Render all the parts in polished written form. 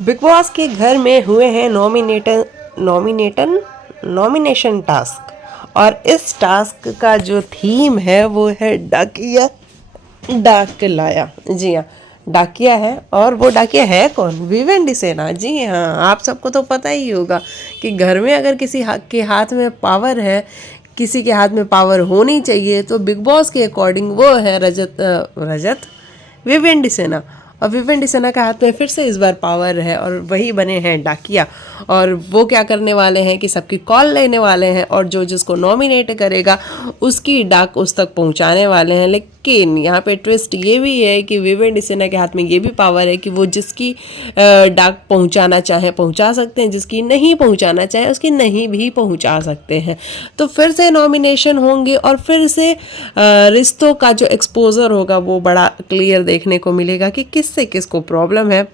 Big boss के घर में हुए हैं नॉमिनेशन टास्क। और इस टास्क का जो थीम है वो है डाकिया डाक लाया। जी हाँ, डाकिया है। और वो डाकिया है कौन? विवेन डिसेना। जी हाँ, आप सबको तो पता ही होगा कि घर में अगर किसी के हाथ में पावर है, किसी के हाथ में पावर होनी चाहिए, तो बिग बॉस के अकॉर्डिंग वो है रजत विवेन डिसेना। और विवेन डिसेना के हाथ में फिर से इस बार पावर है और वही बने हैं डाकिया। और वो क्या करने वाले हैं कि सबकी कॉल लेने वाले हैं और जो जिसको नॉमिनेट करेगा उसकी डाक उस तक पहुंचाने वाले हैं। लेकिन यहाँ पे ट्विस्ट ये भी है कि विवेन डिसेना के हाथ में ये भी पावर है कि वो जिसकी डाक पहुंचाना चाहे पहुंचा सकते हैं, जिसकी नहीं पहुंचाना चाहे उसकी नहीं भी पहुंचा सकते हैं। तो फिर से नॉमिनेशन होंगे और फिर से रिश्तों का जो एक्सपोजर होगा वो बड़ा क्लियर देखने को मिलेगा कि किससे किसको प्रॉब्लम है।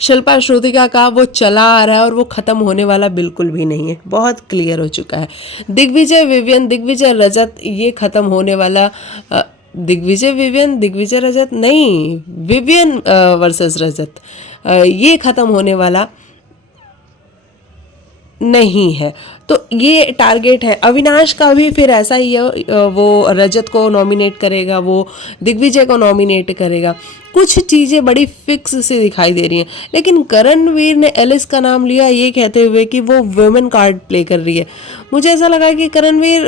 शिल्पा श्रुतिका का वो चला आ रहा है और वो ख़त्म होने वाला बिल्कुल भी नहीं है, बहुत क्लियर हो चुका है। दिग्विजय विवियन, दिग्विजय रजत, ये ख़त्म होने वाला दिग्विजय विवियन, दिग्विजय रजत नहीं, विवियन वर्सेस रजत, ये ख़त्म होने वाला नहीं है। तो ये टारगेट है। अविनाश का भी फिर ऐसा ही है, वो रजत को नॉमिनेट करेगा, वो दिग्विजय को नॉमिनेट करेगा। कुछ चीज़ें बड़ी फिक्स से दिखाई दे रही हैं। लेकिन करणवीर ने एलिस का नाम लिया ये कहते हुए कि वो वुमेन कार्ड प्ले कर रही है। मुझे ऐसा लगा कि करणवीर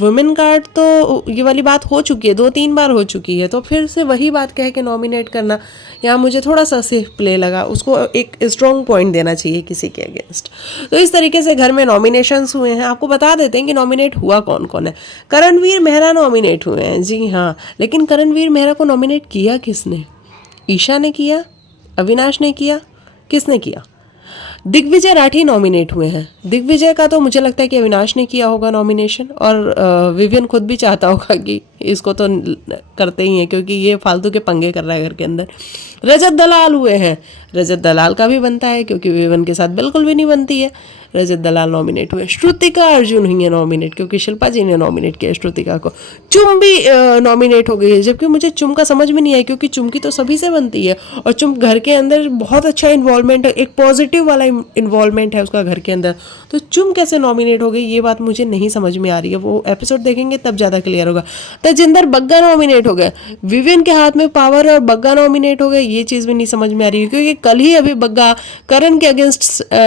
वुमेन कार्ड तो ये वाली बात हो चुकी है, 2-3 बार हो चुकी है, तो फिर से वही बात कह के नॉमिनेट करना यहाँ मुझे थोड़ा सा सेफ प्ले लगा। उसको एक स्ट्रॉन्ग पॉइंट देना चाहिए किसी के अगेंस्ट। तो इस तरीके से घर में नॉमिनेशंस हुए हैं। आपको बता देते हैं कि नॉमिनेट हुआ कौन कौन है। करणवीर मेहरा नॉमिनेट हुए हैं, जी हाँ। लेकिन करणवीर मेहरा को नॉमिनेट किया किसने? ईशा ने किया? अविनाश ने किया? किसने किया? दिग्विजय राठी नॉमिनेट हुए हैं। दिग्विजय का तो मुझे लगता है कि अविनाश ने किया होगा नॉमिनेशन, और विवियन खुद भी चाहता होगा कि इसको तो करते ही हैं क्योंकि ये फालतू के पंगे कर रहा है घर के अंदर। रजत दलाल हुए हैं। रजत दलाल का भी बनता है क्योंकि विवियन के साथ बिल्कुल भी नहीं बनती है। रजत दलाल नॉमिनेट हुए। श्रुतिका अर्जुन हुई है नॉमिनेट क्योंकि शिल्पा जी ने नॉमिनेट किया श्रुतिका को। चुम भी नॉमिनेट हो गई है, जबकि मुझे चुम का समझ में नहीं आया क्योंकि चुम की तो सभी से बनती है और चुम घर के अंदर बहुत अच्छा इन्वॉल्वमेंट है, एक पॉजिटिव वाला इन्वॉल्वमेंट है उसका घर के अंदर। तो चुम कैसे नॉमिनेट हो गई ये बात मुझे नहीं समझ में आ रही है। वो एपिसोड देखेंगे तब ज़्यादा क्लियर होगा। तजिंदर बग्गा नॉमिनेट हो गए। विवियन के हाथ में पावर और बग्गा नॉमिनेट हो गए, ये चीज़ भी नहीं समझ में आ रही है क्योंकि कल ही अभी बग्गा करण के अगेंस्ट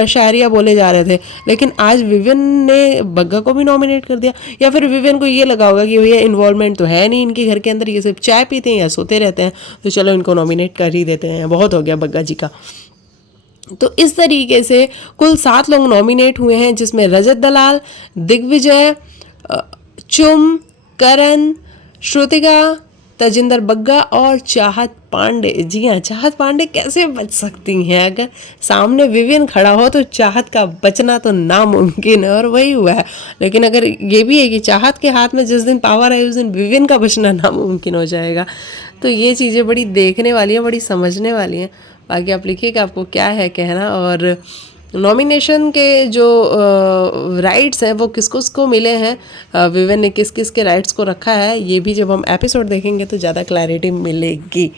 शायरिया बोले जा रहे थे, लेकिन आज विवियन ने बग्गा को भी नॉमिनेट कर दिया। या फिर विवियन को ये लगा होगा कि भैया इन्वॉल्वमेंट तो है नहीं इनके घर के अंदर, ये सिर्फ चाय पीते हैं या सोते रहते हैं, तो चलो इनको नॉमिनेट कर ही देते हैं, बहुत हो गया बग्गा जी का। तो इस तरीके से कुल 7 लोग नॉमिनेट हुए हैं, जिसमें रजत दलाल, दिग्विजय, चुम, करण, श्रुतिका, तजिंदर बग्गा और चाहत पांडे। जी हाँ, चाहत पांडे कैसे बच सकती हैं? अगर सामने विवियन खड़ा हो तो चाहत का बचना तो नामुमकिन है, और वही हुआ है। लेकिन अगर ये भी है कि चाहत के हाथ में जिस दिन पावर है उस दिन विवियन का बचना नामुमकिन हो जाएगा। तो ये चीज़ें बड़ी देखने वाली हैं, बड़ी समझने वाली हैं। बाकी आप लिखिएगा आपको क्या है कहना। और नॉमिनेशन के जो राइट्स हैं वो किस किस को मिले हैं, विवेन ने किस किस के राइट्स को रखा है, ये भी जब हम एपिसोड देखेंगे तो ज़्यादा क्लैरिटी मिलेगी।